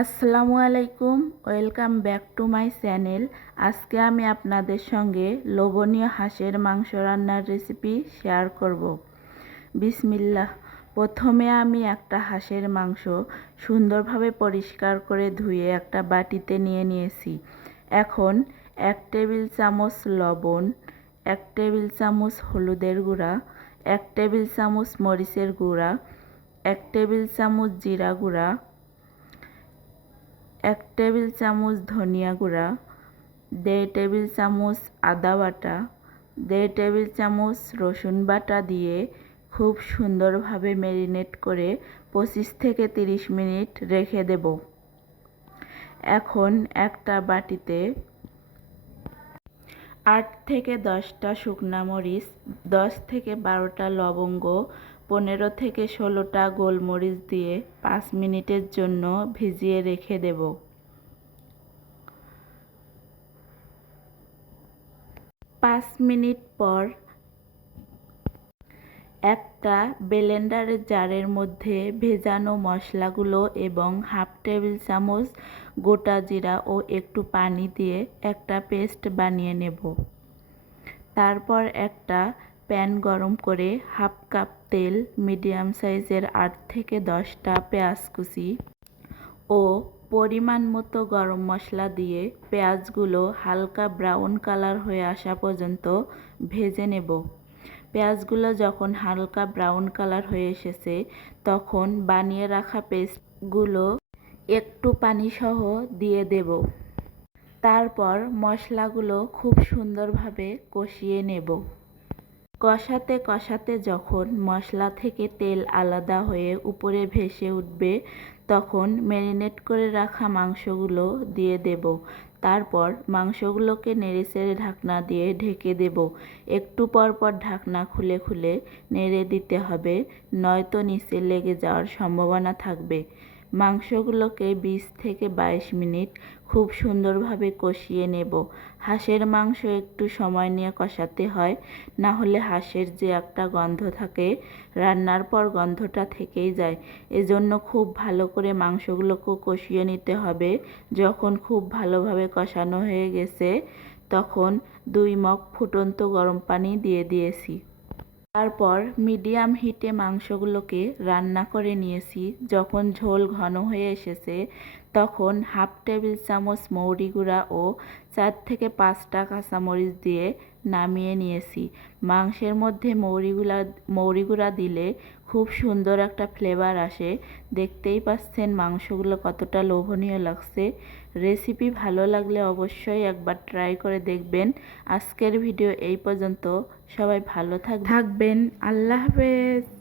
আসসালামু আলাইকুম, welcome back to my channel. আজকে আমি আপনাদের সঙ্গে লোভনীয় হাঁসের মাংস রান্নার রেসিপি শেয়ার করব। বিসমিল্লাহ। প্রথমে আমি একটা হাঁসের মাংস সুন্দরভাবে পরিষ্কার করে ধুয়ে একটা বাটিতে নিয়ে নিয়েছি। এখন এক টেবিল চামচ লবণ, এক টেবিল চামচ হলুদের গুঁড়া, এক টেবিল চামচ মরিচের গুঁড়া, এক টেবিল চামচ জিরা গুঁড়া এক টেবিল চামচ ধনিয়া গুঁড়া, দেড় টেবিল চামচ আদা বাটা, দেড় টেবিল চামচ রসুন বাটা দিয়ে খুব সুন্দরভাবে ম্যারিনেট করে পঁচিশ থেকে তিরিশ মিনিট রেখে দেব। এখন একটা বাটিতে আট থেকে দশটা শুকনা মরিচ, দশ থেকে বারোটা লবঙ্গ পনেরো থেকে ষোলোটা গোলমরিচ দিয়ে পাঁচ মিনিটের জন্য ভিজিয়ে রেখে দেব। পাঁচ মিনিট পর একটা ব্লেন্ডারের জারের মধ্যে ভেজানো মশলাগুলো এবং হাফ টেবিল চামচ গোটা জিরা ও একটু পানি দিয়ে একটা পেস্ট বানিয়ে নেব। তারপর একটা প্যান গরম করে হাফ কাপ তেল মিডিয়াম সাইজের আট থেকে দশটা পেঁয়াজ কুচি ও পরিমাণ মতো গরম মশলা দিয়ে পেঁয়াজগুলো হালকা ব্রাউন কালার হয়ে আসা পর্যন্ত ভেজে নেব। পেঁয়াজগুলো যখন হালকা ব্রাউন কালার হয়ে এসেছে, তখন বানিয়ে রাখা পেস্টগুলো একটু পানি সহ দিয়ে দেব। তারপর মশলাগুলো খুব সুন্দরভাবে কষিয়ে নেব। কষাতে কষাতে যখন মশলা থেকে তেল আলাদা হয়ে উপরে ভেসে উঠবে, তখন ম্যারিনেট করে রাখা মাংসগুলো দিয়ে দেব। তারপর মাংসগুলোকে নেড়ে চেড়ে ঢাকনা দিয়ে ঢেকে দেব। একটু পর পর ঢাকনা খুলে খুলে নেড়ে দিতে হবে, নয়তো নিচে লেগে যাওয়ার সম্ভাবনা থাকবে। মাংসগুলোকে বিশ থেকে বাইশ মিনিট খুব সুন্দরভাবে কষিয়ে নেব। হাঁসের মাংস একটু সময় নিয়ে কষাতে হয়, না হলে হাঁসের যে একটা গন্ধ থাকে, রান্নার পর গন্ধটা থেকেই যায়। এজন্য খুব ভালো করে মাংসগুলোকে কষিয়ে নিতে হবে। যখন খুব ভালোভাবে কষানো হয়ে গেছে, তখন দুই মগ ফুটন্ত গরম পানি দিয়ে দিয়েছি। তারপর মিডিয়াম হিটে মাংসগুলোকে রান্না করে নিয়েছি। যখন ঝোল ঘন হয়ে এসেছে, তখন হাফ টেবিল চামচ মৌরি গুঁড়া ও চার থেকে পাঁচটা কাঁচামরিচ দিয়ে নামিয়ে নিয়েছি। মাংসের মধ্যে মৌরিগুলা মৌরি গুঁড়া দিলে খুব সুন্দর একটা ফ্লেভার আসে। দেখতেই পাচ্ছেন মাংসগুলো কতটা লোভনীয় লাগছে। রেসিপি ভালো লাগলে অবশ্যই একবার ট্রাই করে দেখবেন। আজকের ভিডিও এই পর্যন্ত। সবাই ভালো থাকবেন। আল্লাহ হাফেজ।